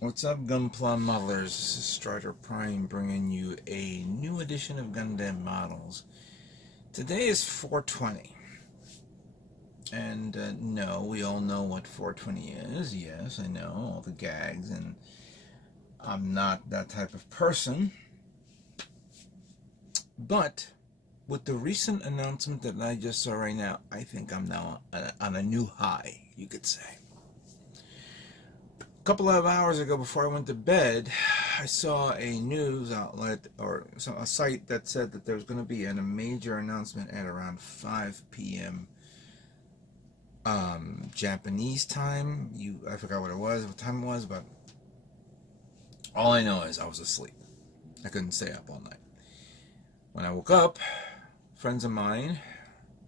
What's up, Gunpla modelers? This is Strider Prime bringing you a new edition of Gundam Models. Today is 420. And no, we all know what 420 is. Yes, I know, all the gags, and I'm not that type of person. But with the recent announcement that I just saw right now, I think I'm now on a new high, you could say. A couple of hours ago, before I went to bed, I saw a news outlet or a site that said that there was going to be a major announcement at around 5 p.m. Japanese time. I forgot what time it was, but all I know is I was asleep. I couldn't stay up all night. When I woke up, friends of mine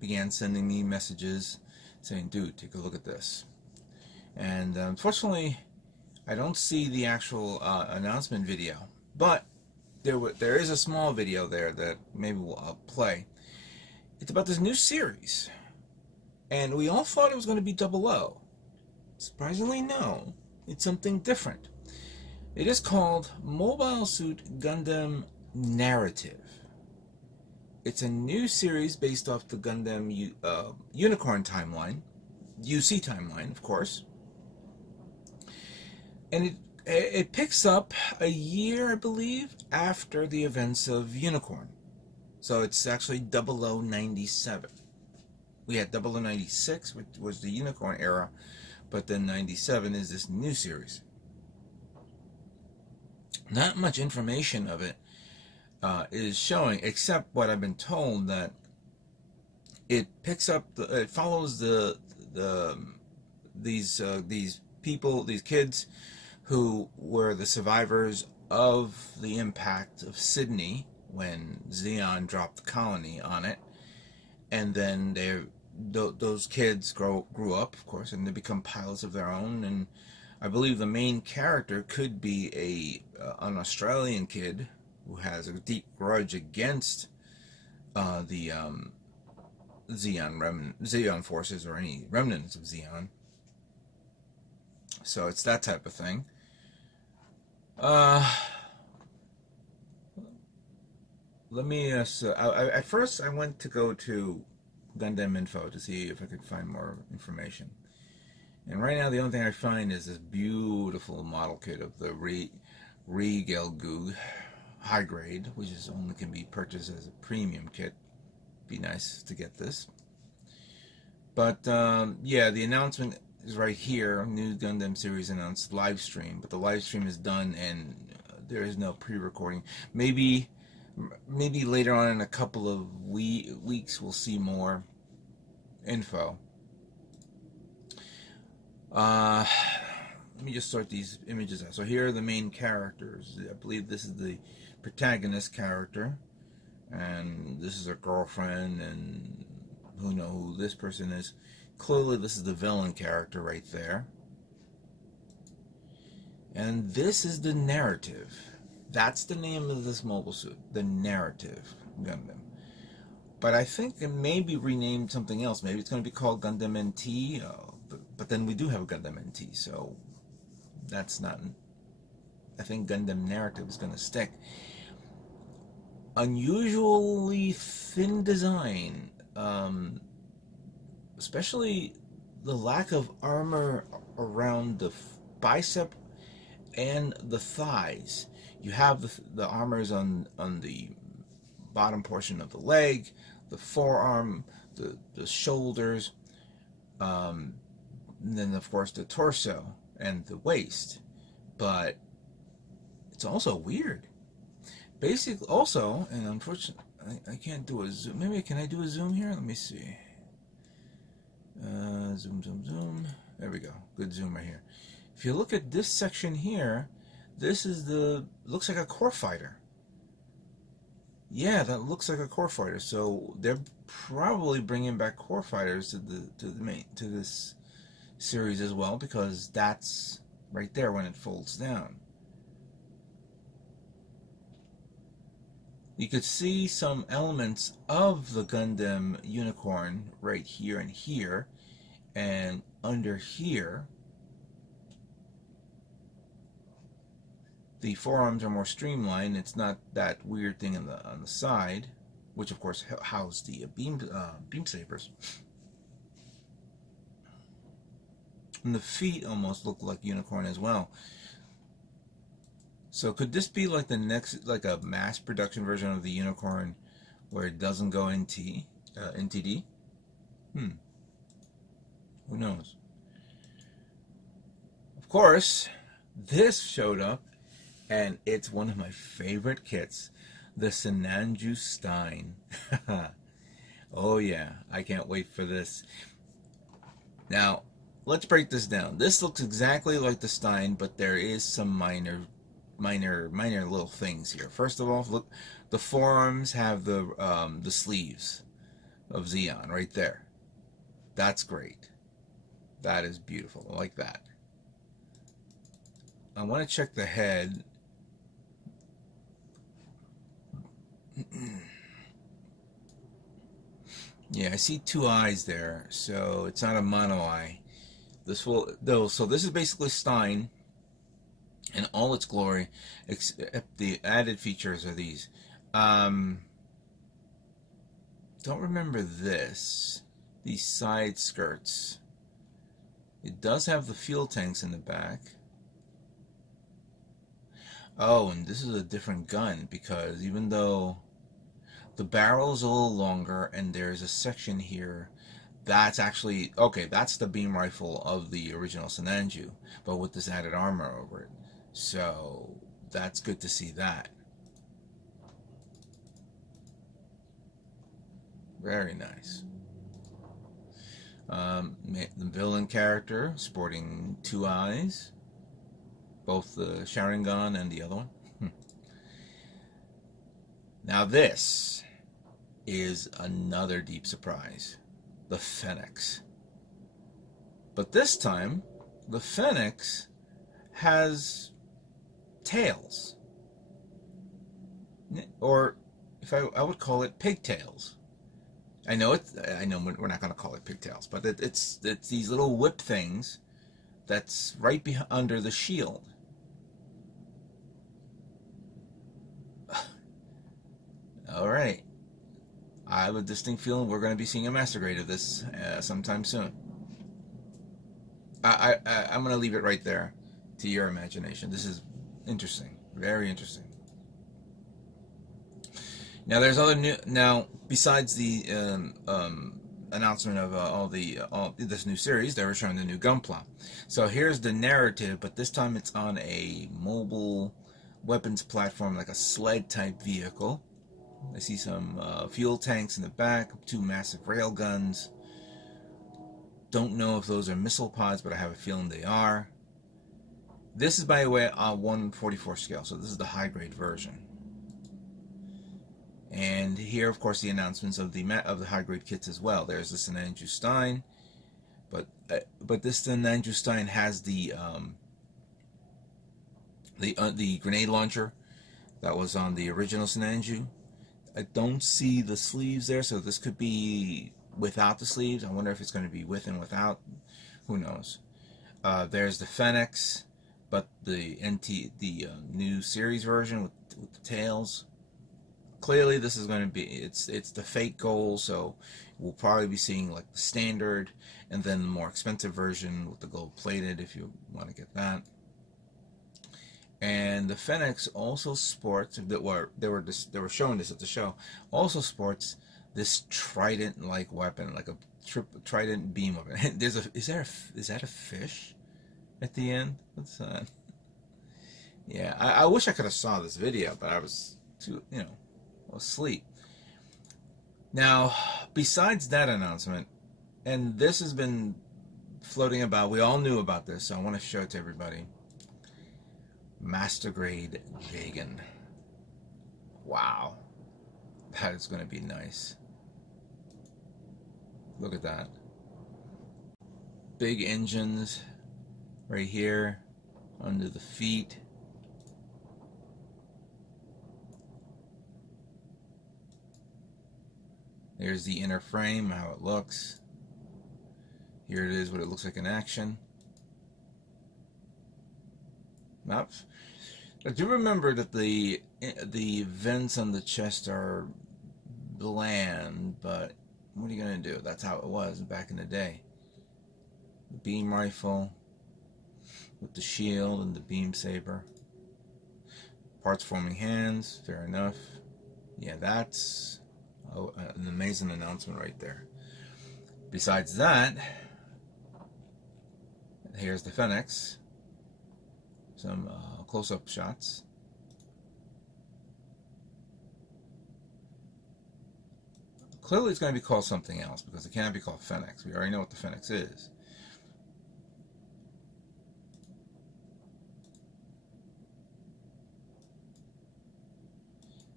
began sending me messages saying, "Dude, take a look at this." And unfortunately, I don't see the actual announcement video, but there is a small video there that maybe I'll play. It's about this new series, and we all thought it was going to be 00. Surprisingly, no. It's something different. It is called Mobile Suit Gundam Narrative. It's a new series based off the Gundam Unicorn timeline, UC timeline, of course. And it picks up a year, I believe, after the events of Unicorn. So it's actually 0097. We had 0096, which was the Unicorn era, but then 97 is this new series. Not much information of it is showing, except what I've been told, that it picks up, it follows these people, these kids who were the survivors of the impact of Sydney when Zeon dropped the colony on it, and then those kids grew up, of course, and they become pilots of their own. And I believe the main character could be an Australian kid who has a deep grudge against the Zeon forces, or any remnants of Zeon. So it's that type of thing. Let me at first I went to go to Gundam Info to see if I could find more information. And right now the only thing I find is this beautiful model kit of the Regelgug high grade, which only can be purchased as a premium kit. Be nice to get this. But yeah, the announcement is right here. New Gundam series announced live stream, but the live stream is done and there is no pre-recording. Maybe later on in a couple of weeks we'll see more info. Let me just sort these images out. So here are the main characters. I believe this is the protagonist character, and this is her girlfriend, and who knows who this person is. Clearly this is the villain character right there. And this is the Narrative. That's the name of this mobile suit, the Narrative Gundam. But I think it may be renamed something else. Maybe it's going to be called Gundam NT, but then we do have a Gundam NT, so that's not... I think Gundam Narrative is going to stick. Unusually thin design, especially the lack of armor around the bicep and the thighs. You have the armors on the bottom portion of the leg, the forearm, the shoulders, and then of course the torso and the waist. But it's also weird. Basically, also, and unfortunately, I can't do a zoom. Maybe can I do a zoom here? Let me see. Zoom. There we go. Good zoom right here. If you look at this section here, this is looks like a core fighter. Yeah, that looks like a core fighter. So they're probably bringing back core fighters to this series as well, because that's right there when it folds down. You could see some elements of the Gundam Unicorn right here and here, and under here. The forearms are more streamlined. It's not that weird thing on the side, which of course house the beam sabers. And the feet almost look like Unicorn as well. So could this be like the next, like a mass production version of the Unicorn, where it doesn't go NTD? Who knows? Of course, this showed up, and it's one of my favorite kits, the Sinanju Stein. Oh yeah, I can't wait for this. Now, let's break this down. This looks exactly like the Stein, but there is some minor little things here. First of all, look, the forearms have the sleeves of Zeon right there. That's great. That is beautiful. I like that. I want to check the head. Yeah, I see two eyes there, so it's not a mono eye. This will, though. So this is basically Stein in all its glory, except the added features are these. Don't remember this. These side skirts. It does have the fuel tanks in the back. Oh, and this is a different gun, because even though the barrel is a little longer and there's a section here, that's actually, okay, that's the beam rifle of the original Sinanju, but with this added armor over it. So that's good to see that. Very nice. The villain character sporting two eyes, both the Sharingan and the other one. Now this is another deep surprise, the Fennex. But this time, the Fennex has tails, or if I would call it pigtails. I know we're not going to call it pigtails, but it's these little whip things that's right under the shield. All right, I have a distinct feeling we're going to be seeing a master grade of this sometime soon. I'm going to leave it right there to your imagination. This is interesting, very interesting. Now there's other new. Now besides the announcement of this new series, they were showing the new Gunpla. So here's the narrative, but this time it's on a mobile weapons platform, like a sled type vehicle. I see some fuel tanks in the back, two massive rail guns. Don't know if those are missile pods, but I have a feeling they are. This is, by the way, on 1/44 scale, so this is the high grade version. And here, of course, the announcements of the high grade kits as well. There's the Sinanju Stein, but this Sinanju Stein has the grenade launcher that was on the original Sinanju. I don't see the sleeves there, so this could be without the sleeves. I wonder if it's going to be with and without. Who knows? There's the Fennex, but the new series version with the tails. Clearly, this is going to be it's the fake gold, so we'll probably be seeing like the standard, and then the more expensive version with the gold plated if you want to get that. And the Fennex also sports, they were showing this at the show, also sports this trident-like weapon, like a trident beam weapon. Is that a fish at the end? What's that? Yeah, I wish I could have saw this video, but I was too asleep. Now, besides that announcement, and this has been floating about, we all knew about this, so I want to show it to everybody. Master grade Vegan. Wow, that is going to be nice. Look at that. Big engines right here under the feet. There's the inner frame, how it looks. Here it is, what it looks like in action. Oops. I do remember that the vents on the chest are bland, but what are you gonna do? That's how it was back in the day. The beam rifle with the shield and the beam saber. Parts forming hands, fair enough. Yeah, that's an amazing announcement right there. Besides that, here's the Fennex. Some close-up shots. Clearly it's going to be called something else because it can't be called Fennex. We already know what the Fennex is.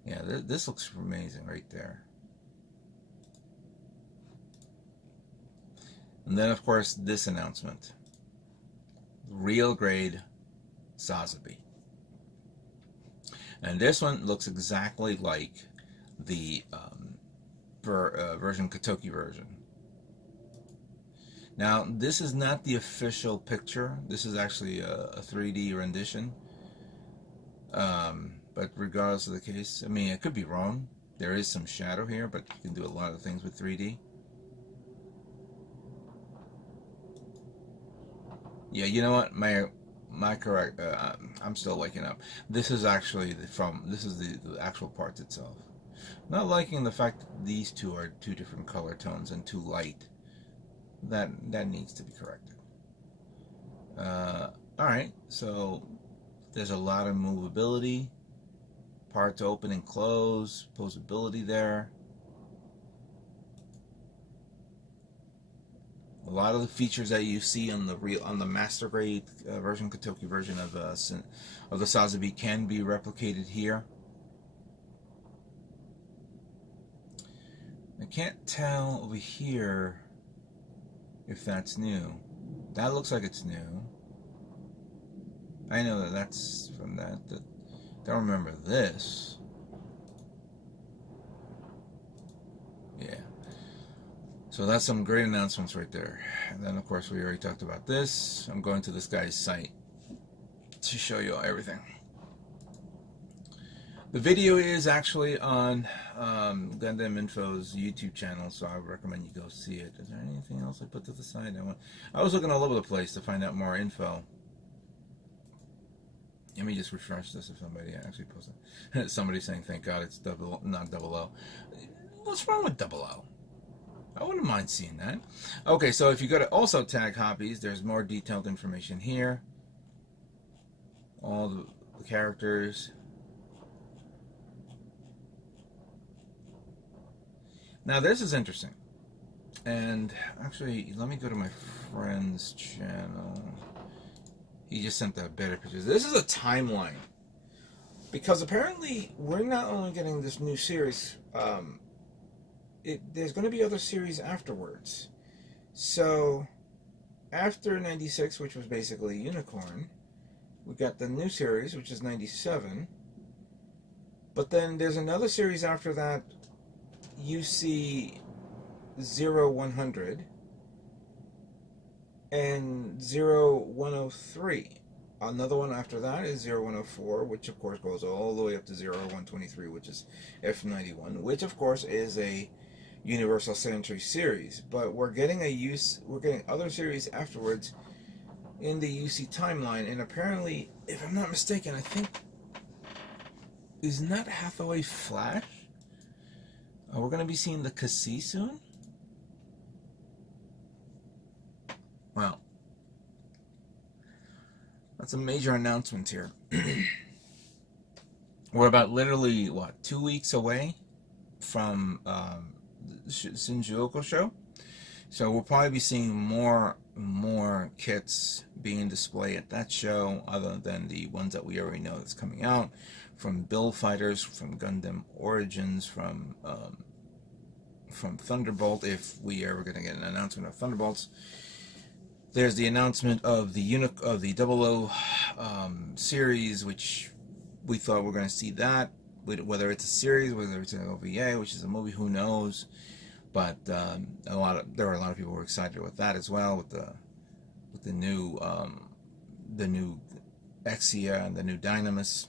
Yeah, this looks amazing right there. And then, of course, this announcement. Real grade Sazabi. And this one looks exactly like the version Kotoki version. Now, this is not the official picture. This is actually a 3D rendition. But regardless of the case, I mean, it could be wrong. There is some shadow here, but you can do a lot of things with 3D. Yeah, you know what? My correct. I'm still waking up. This is actually this is the actual parts itself. Not liking the fact that these two are two different color tones and too light. That needs to be corrected. All right, so there's a lot of movability, parts open and close, posability there. A lot of the features that you see on the master grade version, Kotoki version of the Sazabi can be replicated here. I can't tell over here if that's new. That looks like it's new. I know that that's from that. Don't remember this. Yeah. So that's some great announcements right there. And then, of course, we already talked about this. I'm going to this guy's site to show you everything. The video is actually on Gundam Info's YouTube channel, so I would recommend you go see it. Is there anything else I put to the side? I was looking all over the place to find out more info. Let me just refresh this if somebody actually posted. Somebody saying, "Thank God it's not double O." What's wrong with double O? I wouldn't mind seeing that. Okay, so if you go to also tag hobbies, there's more detailed information here. All the characters. Now this is interesting. And actually, let me go to my friend's channel. He just sent out better pictures. This is a timeline. Because apparently, we're not only getting this new series, there's going to be other series afterwards. So, after 96, which was basically Unicorn, we got the new series, which is 97. But then there's another series after that, UC 0100 and 0103. Another one after that is 0104, which of course goes all the way up to 0123, which is F91, which of course is a Universal Century series. But we're getting other series afterwards in the UC timeline, and apparently, if I'm not mistaken, I think isn't that Hathaway Flash? We're going to be seeing the Cassie soon? Well, that's a major announcement here. We're about literally, what, 2 weeks away from the Sinju show? So we'll probably be seeing more kits being displayed at that show, other than the ones that we already know that's coming out. From Build Fighters, from Gundam Origins, from Thunderbolt, if we ever going to get an announcement of Thunderbolts. There's the announcement of the 00 series, which we thought we're going to see that. Whether it's a series, whether it's an OVA, which is a movie, who knows? But there were a lot of people who were excited with that as well, with the new Exia and the new Dynamis.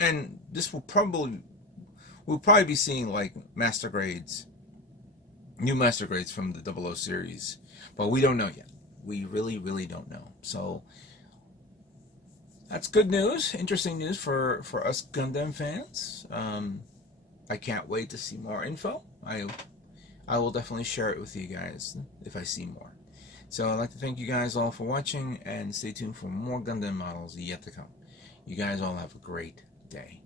And this will probably, we'll probably be seeing like master grades, new master grades from the 00 series, but we don't know yet. We really, really don't know. So that's good news, interesting news for us Gundam fans. I can't wait to see more info. I will definitely share it with you guys if I see more. So I'd like to thank you guys all for watching, and stay tuned for more Gundam models yet to come. You guys all have a great day.